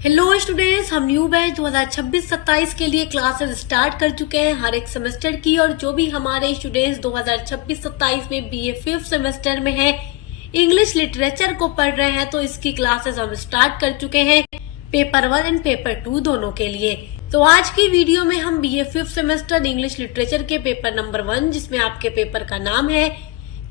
Hello students, हम new batch 2026-27 के लिए क्लासेस स्टार्ट कर चुके हैं हर एक सेमेस्टर की। और जो भी हमारे स्टूडेंट्स 2026-27 में बीए 5th सेमेस्टर में है, इंग्लिश लिटरेचर को पढ़ रहे हैं, तो इसकी क्लासेस हम स्टार्ट कर चुके हैं पेपर 1 एंड पेपर 2 दोनों के लिए। तो आज की वीडियो में हम BA 5th semester English literature के पेपर नंबर 1, जिसमें आपके पेपर का नाम है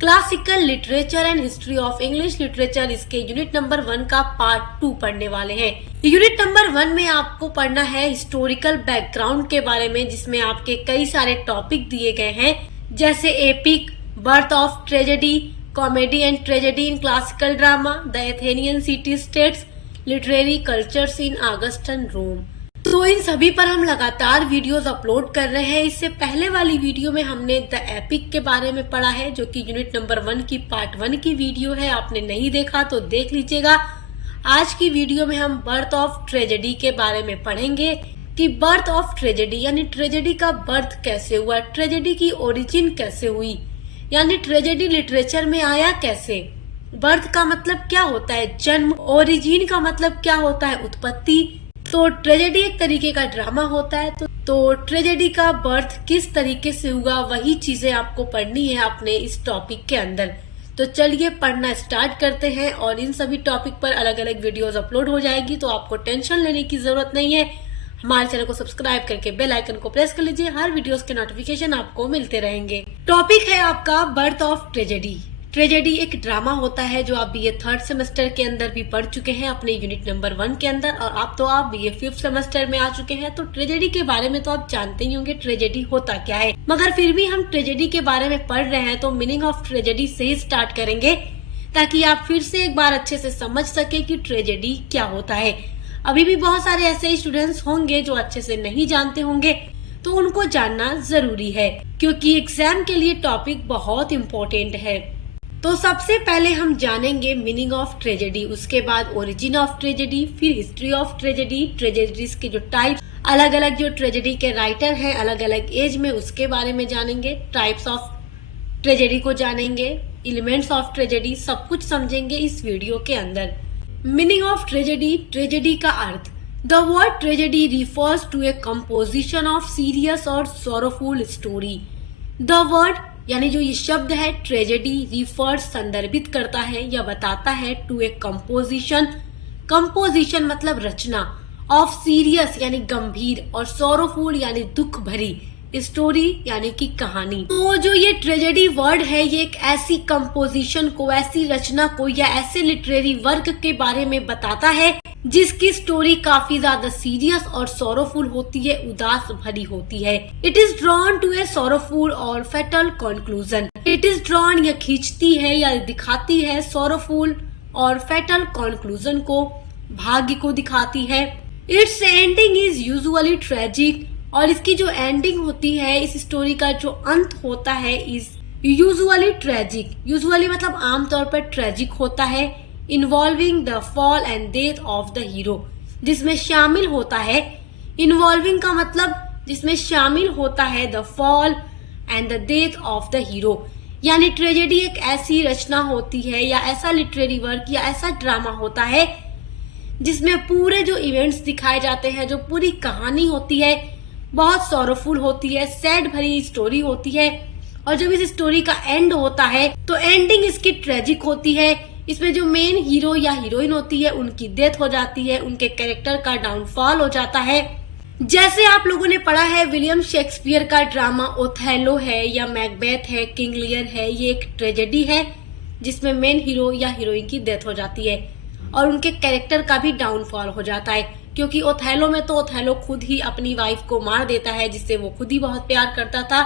classical literature and history of English literature, इसके यूनिट नंबर 1 का पार्ट 2 पढ़ने वाले हैं। यूनिट नंबर 1 में आपको पढ़ना है हिस्टोरिकल बैकग्राउंड के बारे में, जिसमें आपके कई सारे टॉपिक दिए गए हैं, जैसे epic, birth of tragedy, comedy and tragedy in classical drama, the Athenian city states, literary cultures in Augustan Rome. तो इन सभी पर हम लगातार वीडियोस अपलोड कर रहे हैं। इससे पहले वाली वीडियो में हमने द एपिक के बारे में पढ़ा है, जो कि यूनिट नंबर 1 की पार्ट 1 की वीडियो है। आपने नहीं देखा तो देख लीजिएगा। आज की वीडियो में हम बर्थ ऑफ ट्रेजेडी के बारे में पढ़ेंगे कि बर्थ ऑफ ट्रेजेडी यानी ट्रेजेडी का बर्थ कैसे हुआ, ट्रेजेडी की ओरिजिन कैसे हुई, यानी ट्रेजेडी लिटरेचर में आया कैसे। बर्थ का मतलब क्या होता है, जन्म। ओरिजिन का मतलब क्या होता है, उत्पत्ति। तो ट्रेजेडी एक तरीके का ड्रामा होता है। तो ट्रेजेडी का बर्थ किस तरीके से हुआ, वही चीजें आपको पढ़नी है अपने इस टॉपिक के अंदर। तो चलिए पढ़ना स्टार्ट करते हैं। और इन सभी टॉपिक पर अलग अलग वीडियोस अपलोड हो जाएगी, तो आपको टेंशन लेने की जरूरत नहीं है। हमारे चैनल को सब्सक्राइब करके बेल आइकन को प्रेस कर लीजिए, हर वीडियोस के नोटिफिकेशन आपको मिलते रहेंगे। टॉपिक है आपका बर्थ ऑफ ट्रेजेडी। ट्रेजेडी एक ड्रामा होता है जो आप बीए 3rd सेमेस्टर के अंदर भी पढ़ चुके हैं अपने यूनिट नंबर 1 के अंदर, और आप बीए 5th सेमेस्टर में आ चुके हैं। तो ट्रेजेडी के बारे में तो आप जानते ही होंगे ट्रेजेडी होता क्या है, मगर फिर भी हम ट्रेजेडी के बारे में पढ़ रहे हैं तो मीनिंग ऑफ ट्रेजेडी से ही स्टार्ट करेंगे, ताकि आप फिर से एक बार अच्छे से समझ सके कि ट्रेजेडी क्या होता है। अभी भी बहुत सारे ऐसे स्टूडेंट्स होंगे जो अच्छे से नहीं जानते होंगे, तो उनको जानना जरूरी है, क्योंकि एग्जाम के लिए टॉपिक बहुत इम्पोर्टेंट है। तो सबसे पहले हम जानेंगे मीनिंग ऑफ ट्रेजेडी, उसके बाद ओरिजिन ऑफ ट्रेजेडी, फिर हिस्ट्री ऑफ ट्रेजेडी, ट्रेजेडीज के जो टाइप, अलग अलग जो ट्रेजेडी के राइटर हैं अलग अलग एज में, उसके बारे में जानेंगे, टाइप्स ऑफ ट्रेजेडी को जानेंगे, एलिमेंट्स ऑफ ट्रेजेडी, सब कुछ समझेंगे इस वीडियो के अंदर। मीनिंग ऑफ ट्रेजेडी, ट्रेजेडी का अर्थ। The word tragedy refers to a composition of serious और सोरोफुल स्टोरी। द वर्ड यानी जो ये शब्द है ट्रेजेडी रिफर्स संदर्भित करता है या बताता है टू ए कंपोजिशन। कंपोजिशन मतलब रचना, ऑफ सीरियस यानी गंभीर, और सोरोफुल यानी दुख भरी, स्टोरी यानी कि कहानी। तो जो ये ट्रेजेडी वर्ड है, ये एक ऐसी कंपोजिशन को, ऐसी रचना को या ऐसे लिटरेरी वर्क के बारे में बताता है जिसकी स्टोरी काफी ज्यादा सीरियस और सोरोफुल होती है, उदास भरी होती है। It is drawn to a sorrowful और fatal conclusion. It is drawn या खींचती है या दिखाती है सोरोफुल और फेटल कंक्लूजन को, भाग्य को दिखाती है। It's ending is usually tragic, और इसकी जो एंडिंग होती है, इस स्टोरी का जो अंत होता है, इज यूजुअली ट्रेजिक। यूजुअली मतलब आमतौर पर ट्रेजिक होता है। Involving the fall and death of the hero, जिसमें शामिल होता है, इन्वॉल्विंग का मतलब जिसमें शामिल होता है the fall and the death of the hero. यानी ट्रेजेडी एक ऐसी रचना होती है या ऐसा लिटरेरी वर्क या ऐसा ड्रामा होता है जिसमें पूरे जो इवेंट्स दिखाए जाते हैं, जो पूरी कहानी होती है, बहुत सोरोफुल होती है, सैड भरी स्टोरी होती है। और जब इस स्टोरी का एंड होता है तो एंडिंग इसकी ट्रेजिक होती है। इसमें जो मेन हीरो या हीरोइन होती है, उनकी डेथ हो जाती है, उनके कैरेक्टर का डाउनफॉल हो जाता है। जैसे आप लोगों ने पढ़ा है विलियम शेक्सपियर का ड्रामा ओथेलो है या मैकबेथ है, किंग लियर है, ये एक ट्रेजेडी है जिसमें मेन हीरो या हीरोइन की डेथ हो जाती है और उनके कैरेक्टर का भी डाउनफॉल हो जाता है। क्योंकि ओथेलो में तो ओथेलो खुद ही अपनी वाइफ को मार देता है, जिससे वो खुद ही बहुत प्यार करता था,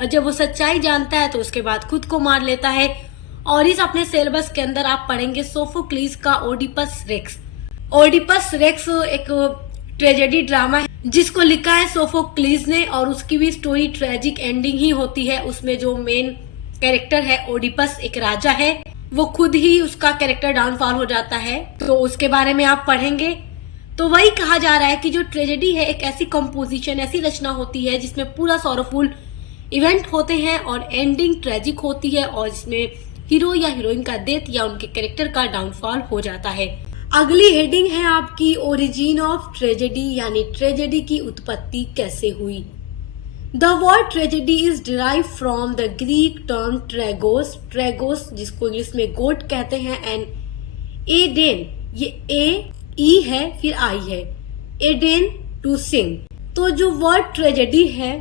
और जब वो सच्चाई जानता है तो उसके बाद खुद को मार लेता है। और इस अपने सिलेबस के अंदर आप पढ़ेंगे सोफोक्लीज का ओडिपस रेक्स। ओडिपस रेक्स एक ट्रेजेडी ड्रामा है जिसको लिखा है सोफोक्लीज ने, और उसकी भी स्टोरी ट्रेजिक एंडिंग ही होती है। उसमें जो मेन कैरेक्टर है ओडिपस, एक राजा है, वो खुद ही उसका कैरेक्टर डाउनफॉल हो जाता है, तो उसके बारे में आप पढ़ेंगे। तो वही कहा जा रहा है कि जो ट्रेजेडी है एक ऐसी कंपोजिशन, ऐसी रचना होती है जिसमें पूरा सोरोफुल इवेंट होते हैं और एंडिंग ट्रेजिक होती है, और जिसमें हीरो या हीरोइन का डेथ या उनके कैरेक्टर का डाउनफॉल हो जाता है। अगली हेडिंग है आपकी ओरिजिन ऑफ ट्रेजेडी, यानी ट्रेजेडी की उत्पत्ति कैसे हुई। The word tragedy is derive from the Greek term ट्रेगोस, ट्रेगोस जिसको इंग्लिश में गोट कहते हैं, एंड एडेन, ये ए ई है फिर आई है, एडेन टू सिंग। तो जो वर्ड ट्रेजेडी है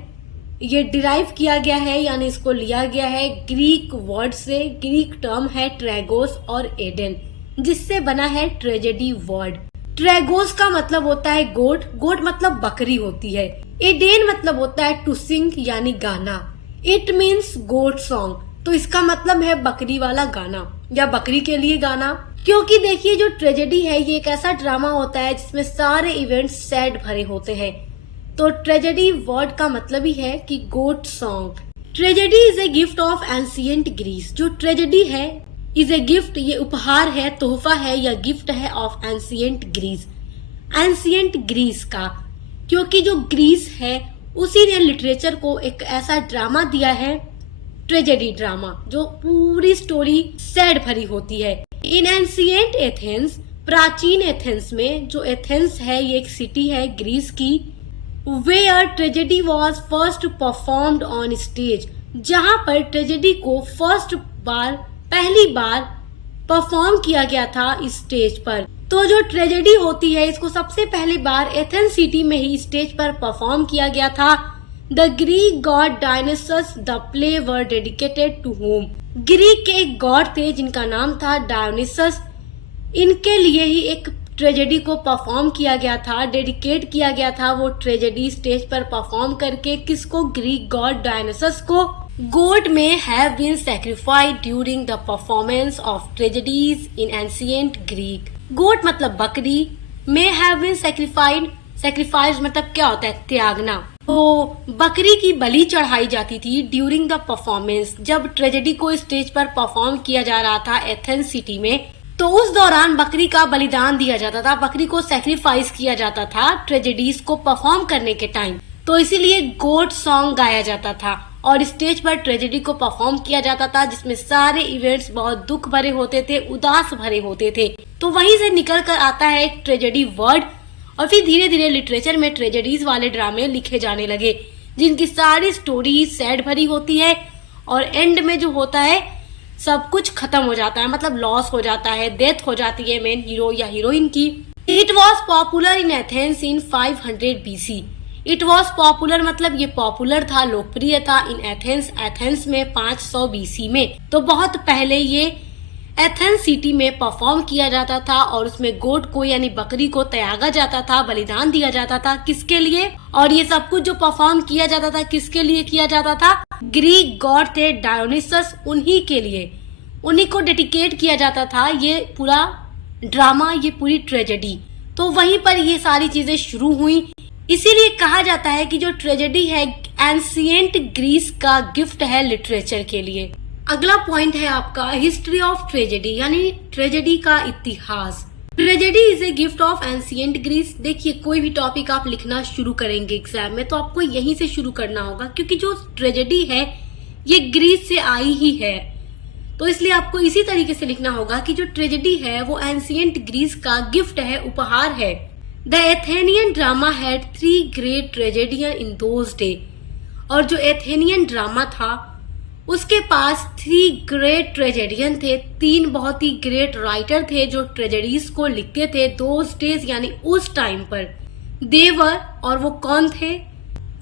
ये डिराइव किया गया है, यानी इसको लिया गया है ग्रीक वर्ड से, ग्रीक टर्म है ट्रेगोस और एडेन, जिससे बना है ट्रेजेडी वर्ड। ट्रेगोस का मतलब होता है गोट, गोट मतलब बकरी होती है। एडेन मतलब होता है टू सिंग यानी गाना। इट मीन्स गोट सॉन्ग, तो इसका मतलब है बकरी वाला गाना या बकरी के लिए गाना। क्योंकि देखिए जो ट्रेजेडी है ये एक ऐसा ड्रामा होता है जिसमें सारे इवेंट्स सैड भरे होते हैं, तो ट्रेजेडी वर्ड का मतलब ही है कि goat song. Tragedy is a gift of ancient Greece, जो ट्रेजेडी है इज ए गिफ्ट, ये उपहार है, तोहफा है या गिफ्ट है of ancient Greece, ancient Greece का। क्योंकि जो ग्रीस है उसी ने लिटरेचर को एक ऐसा ड्रामा दिया है, ट्रेजेडी ड्रामा, जो पूरी स्टोरी सैड भरी होती है। इन एंशिएंट एथेंस, प्राचीन एथेंस में, जो एथेंस है ये एक सिटी है ग्रीस की, where tragedy was first performed on stage, जहां पर ट्रेजेडी को पहली बार परफॉर्म किया गया था इस स्टेज पर। तो जो ट्रेजेडी होती है इसको सबसे पहली बार एथेंस सिटी में ही स्टेज पर परफॉर्म किया गया था। The Greek god Dionysus the play were dedicated to whom, Greek के एक गॉड थे जिनका नाम था डायोनिसस, इनके लिए ही एक ट्रेजेडी को परफॉर्म किया गया था, डेडिकेट किया गया था वो ट्रेजेडी स्टेज पर परफॉर्म करके। किसको? ग्रीक गॉड डायनिसस को। Goat may have been sacrificed during the performance of tragedies in ancient Greek. Goat मतलब बकरी, में हैव बीन सैक्रिफाइड, सैक्रिफाइस मतलब क्या होता है? त्यागना। तो बकरी की बलि चढ़ाई जाती थी ड्यूरिंग द परफॉर्मेंस, जब ट्रेजेडी को स्टेज पर परफॉर्म किया जा रहा था एथेंस सिटी में, तो उस दौरान बकरी का बलिदान दिया जाता था, बकरी को सैक्रिफाइस किया जाता था ट्रेजेडीज को परफॉर्म करने के टाइम। तो इसीलिए गोट सॉन्ग गाया जाता था और स्टेज पर ट्रेजेडी को परफॉर्म किया जाता था, जिसमें सारे इवेंट्स बहुत दुख भरे होते थे, उदास भरे होते थे। तो वहीं से निकल कर आता है एक ट्रेजेडी वर्ड, और फिर धीरे धीरे लिटरेचर में ट्रेजेडीज वाले ड्रामे लिखे जाने लगे, जिनकी सारी स्टोरी सैड भरी होती है और एंड में जो होता है सब कुछ खत्म हो जाता है, मतलब लॉस हो जाता है, डेथ हो जाती है मेन हीरो या हीरोइन की। It was popular in Athens in 500 BC। It was popular मतलब ये पॉपुलर था, लोकप्रिय था, इन एथेंस, एथेंस में 500 BC में। तो बहुत पहले ये एथेंस सिटी में परफॉर्म किया जाता था और उसमें गोट को यानी बकरी को त्यागा जाता था, बलिदान दिया जाता था। किसके लिए? और ये सब कुछ जो परफॉर्म किया जाता था किसके लिए किया जाता था? ग्रीक गॉड थे डायोनिसस, उन्हीं के लिए, उन्हीं को डेडिकेट किया जाता था ये पूरा ड्रामा, ये पूरी ट्रेजेडी। तो वहीं पर ये सारी चीजें शुरू हुई। इसीलिए कहा जाता है कि जो ट्रेजेडी है एंशिएंट ग्रीस का गिफ्ट है लिटरेचर के लिए। अगला पॉइंट है आपका हिस्ट्री ऑफ ट्रेजेडी, यानी ट्रेजेडी का इतिहास। Tragedy is a gift of ancient Greece. देखिए कोई भी टॉपिक आप लिखना शुरू करेंगे एग्जाम में तो आपको यहीं से शुरू करना होगा, क्योंकि जो ट्रेजेडी है ये ग्रीस से आई ही है, तो इसलिए आपको इसी तरीके से लिखना होगा कि जो ट्रेजेडी है वो एंशिएंट ग्रीस का गिफ्ट है, उपहार है। The Athenian drama had 3 great tragedian in those day. और जो एथेनियन ड्रामा था उसके पास 3 ग्रेट ट्रेजेडियन थे, 3 बहुत ही ग्रेट राइटर थे जो ट्रेजेडीज को लिखते थे दोज डेज, यानी उस टाइम पर। देवर, और वो कौन थे?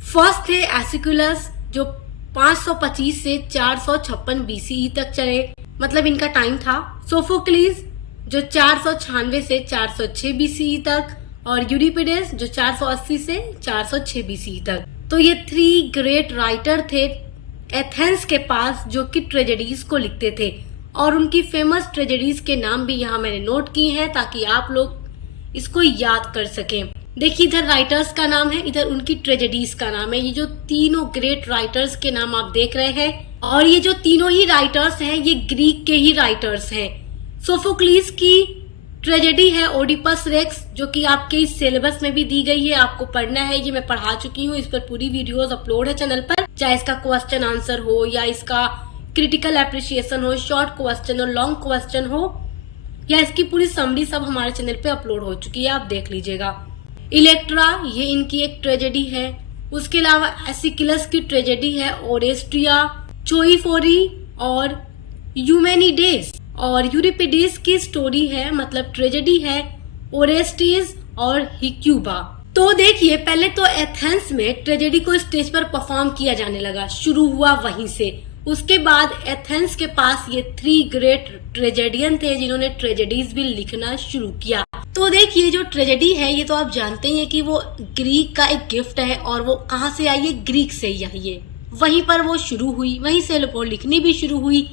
फर्स्ट थे एसिकुलस, जो 525 से 456 BCE तक चले, मतलब इनका टाइम था। सोफोक्लीज जो 496 से 406 BCE तक, और यूरिपिडेस जो 480 से 406 BCE तक। तो ये 3 ग्रेट राइटर थे एथेंस के पास जो कि ट्रेजेडीज को लिखते थे, और उनकी फेमस ट्रेजेडीज के नाम भी यहाँ मैंने नोट किए हैं ताकि आप लोग इसको याद कर सकें। देखिए इधर राइटर्स का नाम है, इधर उनकी ट्रेजेडीज का नाम है। ये जो तीनों ग्रेट राइटर्स के नाम आप देख रहे हैं, और ये जो तीनों ही राइटर्स हैं ये ग्रीक के ही राइटर्स हैं। सोफोक्लीज की ट्रेजेडी है ओडिपस रेक्स, जो कि आपके इस सिलेबस में भी दी गई है, आपको पढ़ना है, ये मैं पढ़ा चुकी हूँ, इस पर पूरी वीडियोस अपलोड है चैनल पर, चाहे इसका क्वेश्चन आंसर हो या इसका क्रिटिकल एप्रिसिएशन हो, शॉर्ट क्वेश्चन हो, लॉन्ग क्वेश्चन हो, या इसकी पूरी समरी सब हमारे चैनल पे अपलोड हो चुकी है, आप देख लीजिएगा। इलेक्ट्रा ये इनकी एक ट्रेजेडी है। उसके अलावा एसिकिलस की ट्रेजेडी है ओरेस्ट्रिया, चोईफोरी और यूमेनिडेस। और यूरिपिडेस की स्टोरी है, मतलब ट्रेजेडी है ओरेस्टिस और हिक्यूबा। तो देखिए, पहले तो एथेंस में ट्रेजेडी को स्टेज पर परफॉर्म किया जाने लगा, शुरू हुआ वहीं से। उसके बाद एथेंस के पास ये 3 ग्रेट ट्रेजेडियन थे जिन्होंने ट्रेजेडीज भी लिखना शुरू किया। तो देखिए, जो ट्रेजेडी है ये तो आप जानते हैं कि वो ग्रीक का एक गिफ्ट है, और वो कहाँ से आई है? ग्रीक से ही आई है। वहीं पर वो शुरू हुई, वहीं से वो लिखनी भी शुरू हुई,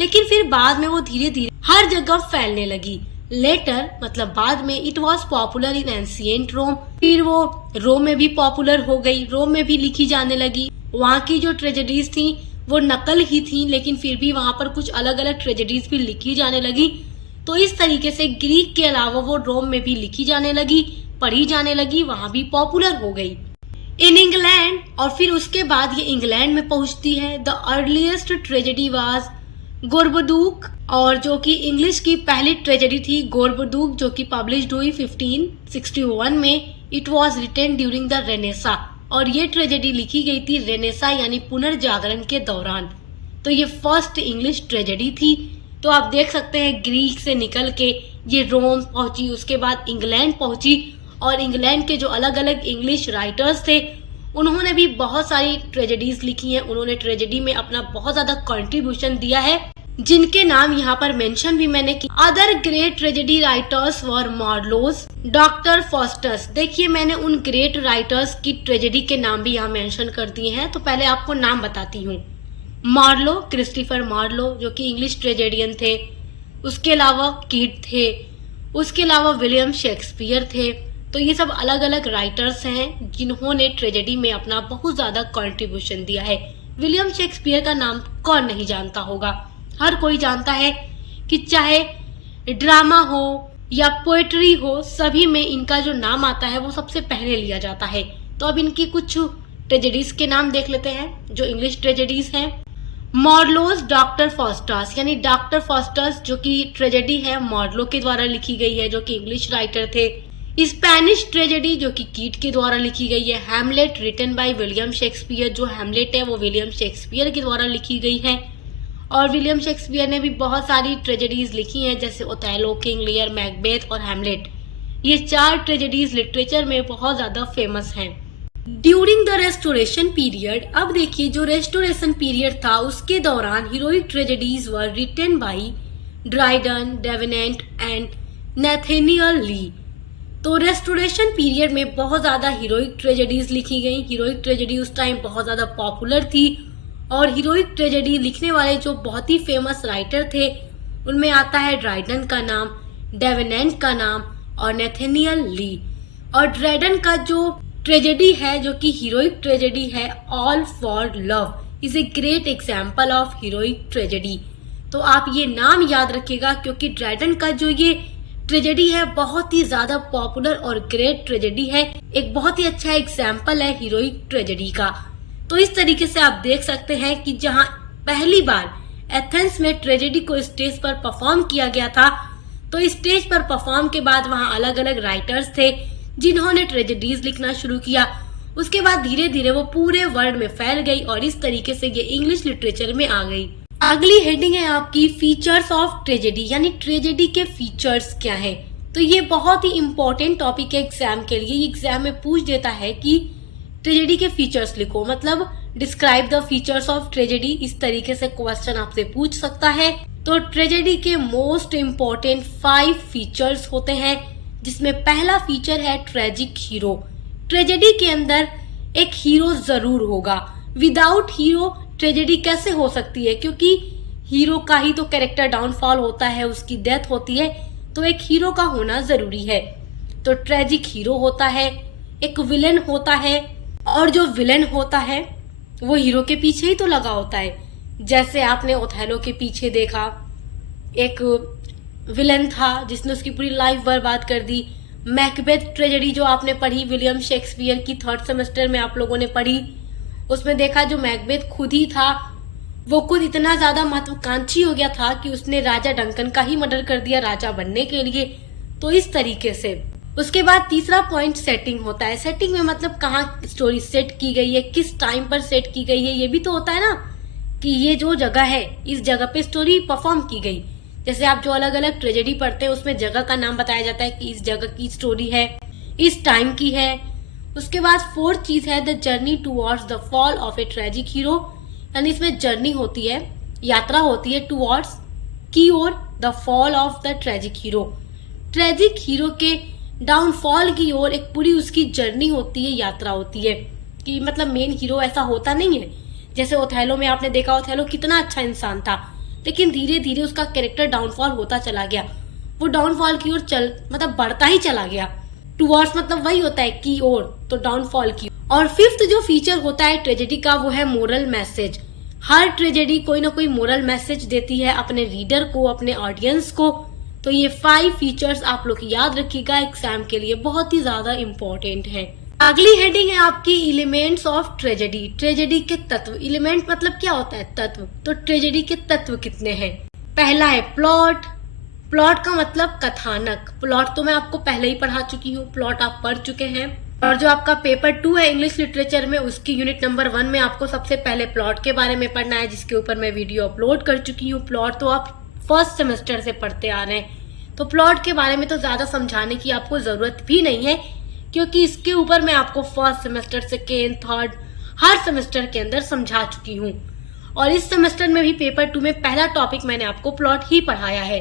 लेकिन फिर बाद में वो धीरे धीरे हर जगह फैलने लगी। लेटर मतलब बाद में it was popular in ancient Rome. फिर वो रोम में भी पॉपुलर हो गई, रोम में भी लिखी जाने लगी। वहाँ की जो ट्रेजेडीज थी वो नकल ही थी, लेकिन फिर भी वहाँ पर कुछ अलग अलग ट्रेजेडीज भी लिखी जाने लगी। तो इस तरीके से ग्रीक के अलावा वो रोम में भी लिखी जाने लगी, पढ़ी जाने लगी, वहाँ भी पॉपुलर हो गई। इन इंग्लैंड, और फिर उसके बाद ये इंग्लैंड में पहुंचती है। द अर्लीस्ट ट्रेजेडी वाज गोरबोदूक, और जो कि इंग्लिश की पहली ट्रेजेडी थी गोरबोदूक, जो कि पब्लिश्ड हुई 1561 में। It was written during the Renaissance, और ये ट्रेजेडी लिखी गई थी रेनेसा यानी पुनर्जागरण के दौरान। तो ये फर्स्ट इंग्लिश ट्रेजेडी थी। तो आप देख सकते हैं ग्रीक से निकल के ये रोम पहुंची, उसके बाद इंग्लैंड पहुंची, और इंग्लैंड के जो अलग अलग इंग्लिश राइटर्स थे उन्होंने भी बहुत सारी ट्रेजेडीज लिखी हैं। उन्होंने ट्रेजेडी में अपना बहुत ज्यादा कंट्रीब्यूशन दिया है, जिनके नाम यहाँ पर मेंशन भी मैंने की। अदर ग्रेट ट्रेजेडी राइटर्स वर मार्लोस, डॉक्टर फॉस्टस। देखिए, मैंने उन ग्रेट राइटर्स की ट्रेजेडी के नाम भी यहाँ मेंशन कर दिए हैं। तो पहले आपको नाम बताती हूँ। मार्लो, क्रिस्टोफर मार्लो, जो कि इंग्लिश ट्रेजेडियन थे। उसके अलावा कीट थे। उसके अलावा विलियम शेक्सपियर थे। तो ये सब अलग अलग राइटर्स हैं जिन्होंने ट्रेजेडी में अपना बहुत ज्यादा कंट्रीब्यूशन दिया है। विलियम शेक्सपियर का नाम कौन नहीं जानता होगा, हर कोई जानता है कि चाहे ड्रामा हो या पोएट्री हो, सभी में इनका जो नाम आता है वो सबसे पहले लिया जाता है। तो अब इनकी कुछ ट्रेजेडीज के नाम देख लेते हैं जो इंग्लिश ट्रेजेडीज हैं। मार्लोस डॉक्टर फॉस्टस, यानी डॉक्टर फॉस्टस जो कि ट्रेजेडी है मार्लो के द्वारा लिखी गई है, जो कि इंग्लिश राइटर थे। स्पेनिश ट्रेजेडी जो कि कीट के द्वारा लिखी गई है। Hamlet written by William Shakespeare, जो हैमलेट है वो विलियम शेक्सपियर के द्वारा लिखी गई है। और विलियम शेक्सपियर ने भी बहुत सारी ट्रेजेडीज लिखी हैं, जैसे ओथेलो, किंग लियर, मैकबेथ और हैमलेट। ये 4 ट्रेजेडीज लिटरेचर में बहुत ज्यादा फेमस हैं। ड्यूरिंग द रेस्टोरेशन पीरियड, अब देखिए जो रेस्टोरेशन पीरियड था उसके दौरान heroic tragedies were written by Dryden, Davenant and Nathaniel Lee. तो रेस्टोरेशन पीरियड में बहुत ज्यादा हीरोइक ट्रेजेडीज लिखी गई। हीरोइक ट्रेजेडी उस टाइम बहुत ज्यादा पॉपुलर थी, और हीरोइक ट्रेजेडी लिखने वाले जो बहुत ही फेमस राइटर थे उनमें आता है ड्राइडन का नाम, डेवेनेंट का नाम और नैथेनियल ली। और ड्राइडन का जो ट्रेजेडी है, जो कि हीरोइक ट्रेजेडी है, all for love, is a great example of heroic tragedy. तो आप ये नाम याद रखिएगा, क्योंकि ड्राइडन का जो ये ट्रेजेडी है बहुत ही ज्यादा पॉपुलर और ग्रेट ट्रेजेडी है, एक बहुत ही अच्छा एग्जाम्पल है हीरोइक ट्रेजेडी का। तो इस तरीके से आप देख सकते हैं कि जहां पहली बार एथेंस में ट्रेजेडी को स्टेज पर परफॉर्म किया गया था, तो स्टेज पर परफॉर्म के बाद वहां अलग अलग राइटर्स थे जिन्होंने ट्रेजेडीज लिखना शुरू किया। उसके बाद धीरे धीरे वो पूरे वर्ल्ड में फैल गई, और इस तरीके से ये इंग्लिश लिटरेचर में आ गई। अगली हेडिंग है आपकी फीचर्स ऑफ ट्रेजेडी, यानी ट्रेजेडी के फीचर्स क्या है। तो ये बहुत ही इंपॉर्टेंट टॉपिक है एग्जाम के लिए। एग्जाम में पूछ देता है कि ट्रेजेडी के फीचर्स लिखो, मतलब describe the features of tragedy, इस तरीके से क्वेश्चन आपसे पूछ सकता है। तो ट्रेजेडी के मोस्ट इम्पोर्टेंट 5 फीचर्स होते हैं, जिसमें पहला फीचर है ट्रेजिक हीरो। ट्रेजेडी के अंदर एक हीरो जरूर होगा। विदाउट हीरो ट्रेजेडी कैसे हो सकती है, क्योंकि हीरो का ही तो कैरेक्टर डाउनफॉल होता है, उसकी डेथ होती है, तो एक हीरो का होना जरूरी है। तो ट्रेजिक हीरो होता है, एक विलेन होता है, और जो विलेन होता है वो हीरो के पीछे ही तो लगा होता है। जैसे आपने ओथेलो के पीछे देखा, एक विलेन था जिसने उसकी पूरी लाइफ बर्बाद कर दी। मैकबेथ ट्रेजेडी जो आपने पढ़ी विलियम शेक्सपियर की 3rd सेमेस्टर में आप लोगों ने पढ़ी, उसमें देखा जो मैकबेथ खुद ही था वो खुद इतना ज्यादा महत्वाकांक्षी हो गया था कि उसने राजा डंकन का ही मर्डर कर दिया राजा बनने के लिए। तो इस तरीके से उसके बाद तीसरा पॉइंट सेटिंग होता है। सेटिंग में मतलब कहाँ स्टोरी सेट की गई है, किस टाइम पर सेट की गई है, ये भी तो होता है ना कि ये जो जगह है इस जगह पे स्टोरी परफॉर्म की गई। जैसे आप जो अलग अलग ट्रेजेडी पढ़ते हैं उसमें जगह का नाम बताया जाता है कि इस जगह की स्टोरी है, इस टाइम की है। उसके बाद फोर्थ चीज है the journey towards the fall of A tragic hero, यानी इसमें जर्नी होती है, यात्रा होती है टूवर्ड्स की ओर the fall of the tragic hero. Tragic hero के डाउनफॉल की ओर एक पूरी उसकी जर्नी होती है, यात्रा होती है कि मतलब मेन हीरो ऐसा होता नहीं है। जैसे ओथेलो में आपने देखा ओथेलो कितना अच्छा इंसान था, लेकिन धीरे धीरे उसका कैरेक्टर डाउनफॉल होता चला गया। वो डाउनफॉल की ओर मतलब बढ़ता ही चला गया। टूवर्ड्स मतलब वही होता है की ओर, तो डाउनफॉल की। और फिफ्थ जो फीचर होता है ट्रेजेडी का वो है मोरल मैसेज। हर ट्रेजेडी कोई ना कोई मोरल मैसेज देती है अपने रीडर को, अपने ऑडियंस को। तो ये 5 फीचर्स आप लोग याद रखिएगा, एग्जाम के लिए बहुत ही ज्यादा इम्पोर्टेंट है। अगली हेडिंग है आपकी एलिमेंट्स ऑफ ट्रेजेडी। ट्रेजेडी के तत्व। एलिमेंट मतलब क्या होता है? तत्व। तो ट्रेजेडी के तत्व कितने हैं? पहला है प्लॉट। प्लॉट का मतलब कथानक। प्लॉट तो मैं आपको पहले ही पढ़ा चुकी हूँ, प्लॉट आप पढ़ चुके हैं। और जो आपका पेपर 2 है इंग्लिश लिटरेचर में, उसकी यूनिट नंबर 1 में आपको सबसे पहले प्लॉट के बारे में पढ़ना है, जिसके ऊपर मैं वीडियो अपलोड कर चुकी हूँ। प्लॉट तो आप फर्स्ट सेमेस्टर से पढ़ते आ रहे हैं, तो प्लॉट के बारे में तो ज्यादा समझाने की आपको जरूरत भी नहीं है, क्योंकि इसके ऊपर मैं आपको फर्स्ट सेमेस्टर, सेकेंड, थर्ड हर सेमेस्टर के अंदर समझा चुकी हूँ। और इस सेमेस्टर में भी पेपर 2 में पहला टॉपिक मैंने आपको प्लॉट ही पढ़ाया है।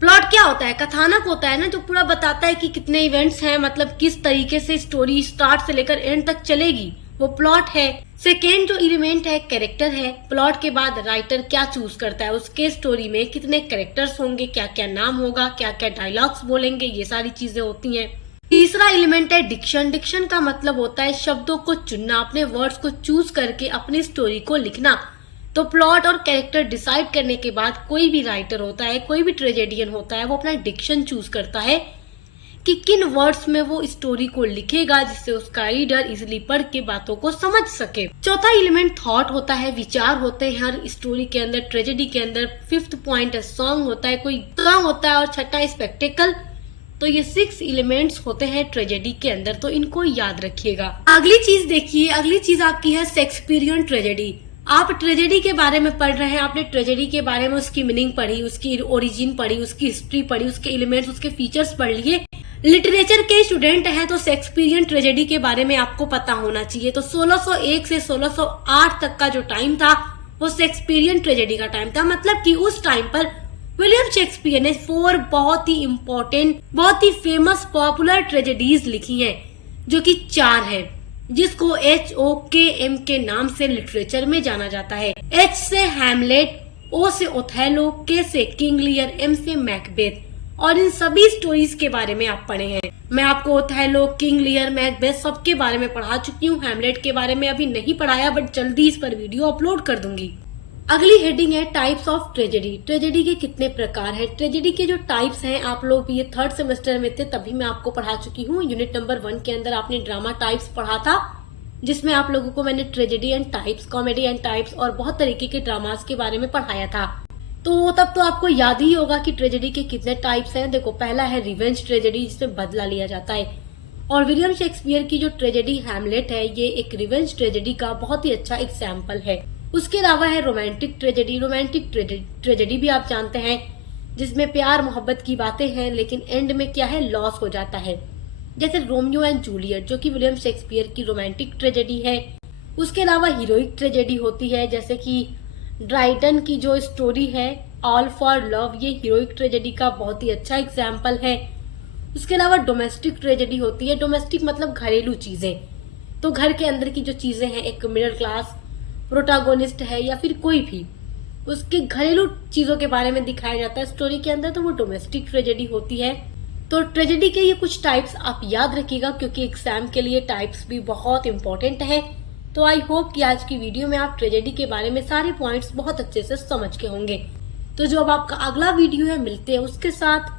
प्लॉट क्या होता है? कथानक होता है ना, जो पूरा बताता है कि कितने इवेंट्स हैं, मतलब किस तरीके से स्टोरी स्टार्ट से लेकर एंड तक चलेगी, वो प्लॉट है। सेकेंड जो एलिमेंट है कैरेक्टर है। प्लॉट के बाद राइटर क्या चूज करता है, उसके स्टोरी में कितने कैरेक्टर्स होंगे, क्या क्या नाम होगा, क्या क्या डायलॉग्स बोलेंगे, ये सारी चीजें होती हैं। तीसरा एलिमेंट है डिक्शन। डिक्शन का मतलब होता है शब्दों को चुनना, अपने वर्ड्स को चूज करके अपनी स्टोरी को लिखना। तो प्लॉट और कैरेक्टर डिसाइड करने के बाद कोई भी राइटर होता है, कोई भी ट्रेजेडियन होता है, वो अपना डिक्शन चूज करता है कि किन वर्ड्स में वो स्टोरी को लिखेगा, जिससे उसका रीडर इजिली पढ़ के बातों को समझ सके। चौथा एलिमेंट थॉट होता है, विचार होते हैं हर स्टोरी के अंदर, ट्रेजेडी के अंदर। फिफ्थ पॉइंट है सॉन्ग होता है, कोई सॉन्ग होता है। और छठा स्पेक्टेकल। तो ये 6 एलिमेंट्स होते हैं ट्रेजेडी के अंदर, तो इनको याद रखिएगा। अगली चीज देखिए, अगली चीज आपकी है शेक्सपियरियन ट्रेजेडी। आप ट्रेजेडी के बारे में पढ़ रहे हैं, आपने ट्रेजेडी के बारे में उसकी मीनिंग पढ़ी, उसकी ओरिजिन पढ़ी, उसकी हिस्ट्री पढ़ी, उसके एलिमेंट्स, उसके फीचर्स पढ़ लिए। लिटरेचर के स्टूडेंट हैं तो शेक्सपियरियन ट्रेजेडी के बारे में आपको पता होना चाहिए। तो 1601 से 1608 तक का जो टाइम था वो शेक्सपियरियन ट्रेजेडी का टाइम था। मतलब कि उस टाइम पर विलियम शेक्सपियर ने 4 बहुत ही इम्पोर्टेंट, बहुत ही फेमस, पॉपुलर ट्रेजेडीज लिखी हैं, जो कि 4 है, जिसको HOKM के नाम से लिटरेचर में जाना जाता है। H से हैमलेट, O से ओथेलो, K से किंग लियर, M से मैकबेथ। और इन सभी स्टोरीज के बारे में आप पढ़े हैं। मैं आपको ओथेलो, किंग लियर, मैकबेथ सबके बारे में पढ़ा चुकी हूँ। हैमलेट के बारे में अभी नहीं पढ़ाया, बट जल्दी इस पर वीडियो अपलोड कर दूंगी। अगली हेडिंग है टाइप्स ऑफ ट्रेजेडी। ट्रेजेडी के कितने प्रकार हैं? ट्रेजेडी के जो टाइप्स हैं, आप लोग ये 3rd सेमेस्टर में थे तभी मैं आपको पढ़ा चुकी हूँ। यूनिट नंबर 1 के अंदर आपने ड्रामा टाइप्स पढ़ा था, जिसमें आप लोगों को मैंने tragedy and types, comedy and types और बहुत तरीके के ड्रामास के बारे में पढ़ाया था। तो तब तो आपको याद ही होगा कि ट्रेजेडी के कितने टाइप्स हैं। देखो, पहला है रिवेंज ट्रेजेडी, जिसमें बदला लिया जाता है। और विलियम शेक्सपियर की जो ट्रेजेडी हैमलेट है, ये एक रिवेंज ट्रेजेडी का बहुत ही अच्छा एग्जाम्पल है। उसके अलावा है रोमांटिक ट्रेजेडी। रोमांटिक ट्रेजेडी भी आप जानते हैं, जिसमें प्यार मोहब्बत की बातें हैं, लेकिन एंड में क्या है, लॉस हो जाता है। जैसे रोमियो एंड जूलियट, जो कि विलियम शेक्सपियर की रोमांटिक ट्रेजेडी है। उसके अलावा हीरोइक ट्रेजेडी होती है, जैसे कि ड्राइटन की जो स्टोरी है ऑल फॉर लव, ये हीरोइक ट्रेजेडी का बहुत ही अच्छा एग्जाम्पल है। उसके अलावा डोमेस्टिक ट्रेजेडी होती है। डोमेस्टिक मतलब घरेलू चीजें, तो घर के अंदर की जो चीजें हैं, एक मिडिल क्लास प्रोटागोनिस्ट है या फिर कोई भी, उसके घरेलू चीजों के बारे में दिखाया जाता है स्टोरी के अंदर, तो वो डोमेस्टिक ट्रेजेडी होती है। तो ट्रेजेडी के ये कुछ टाइप्स आप याद रखिएगा, क्योंकि एग्जाम के लिए टाइप्स भी बहुत इंपॉर्टेंट है। तो आई होप कि आज की वीडियो में आप ट्रेजेडी के बारे में सारे पॉइंट्स बहुत अच्छे से समझ के होंगे। तो जो अब आपका अगला वीडियो है, मिलते हैं उसके साथ।